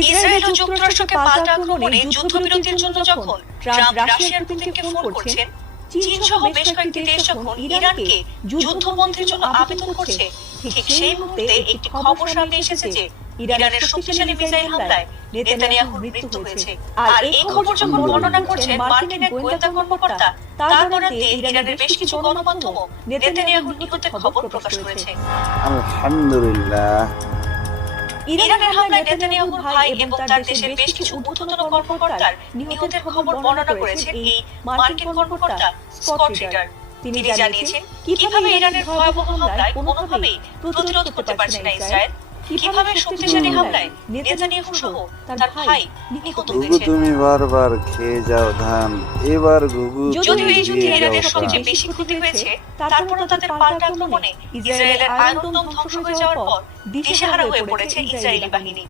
Israel ও যুক্তরাষ্ট্রকে পাল্টা আক্রমণে যুদ্ধবিরতির জন্য যখন ট্রাম্প রাশিয়ার পুতিনকে ফোন করছেন, চীন সহ বেশ কয়েকটি দেশ যখন ইরানকে যুদ্ধবন্ধের জন্য আবেদন করছে, ঠিক সেই মুহূর্তে একটি খবর সামনে এসেছে যে ইরানের শক্তিশালী মিসাইল হামলায় নেতানিয়াহুর মৃত্যু হয়েছে। আর এই খবর যখন বর্ণনা করছেন মার্কিন এক গোয়েন্দা কর্মকর্তা, তার বরাদ্দে ইরানের বেশ কিছু গণমাধ্যমও নেতানিয়াহুর নিহতের খবর প্রকাশ করেছে। আলহামদুলিল্লাহ। ইরানের হামলায় নেতানিয়াহুর ভাই এবং তার দেশের বেশ কিছু ঊর্ধ্বতন কর্মকর্তার নিহতের খবর বর্ণনা করেছেন এই মার্কিন কর্মকর্তা স্কট রিডার। তিনি জানিয়েছেন কিভাবে ইরানের ভয়াবহ হামলায় কোনোভাবেই প্রতিরোধ করতে পারছে না ইসরায়েল, কিভাবে শক্তিশালী হামলায় নেতানিয়াহু সহ তার ভাই নিহত হয়েছে। তুমি বারবার খেয়ে যাও ধান, এবার গুগু যদিও এই যুদ্ধে ইরানের সবচেয়ে বেশি ক্ষতি হয়েছে, তারপরও তাদের পাল্টা আক্রমণে ইসরায়েলের আয়রন ডোম ধ্বংস হয়ে যাওয়ার পর দিশেহারা হয়ে পড়েছে ইসরায়েলি বাহিনী।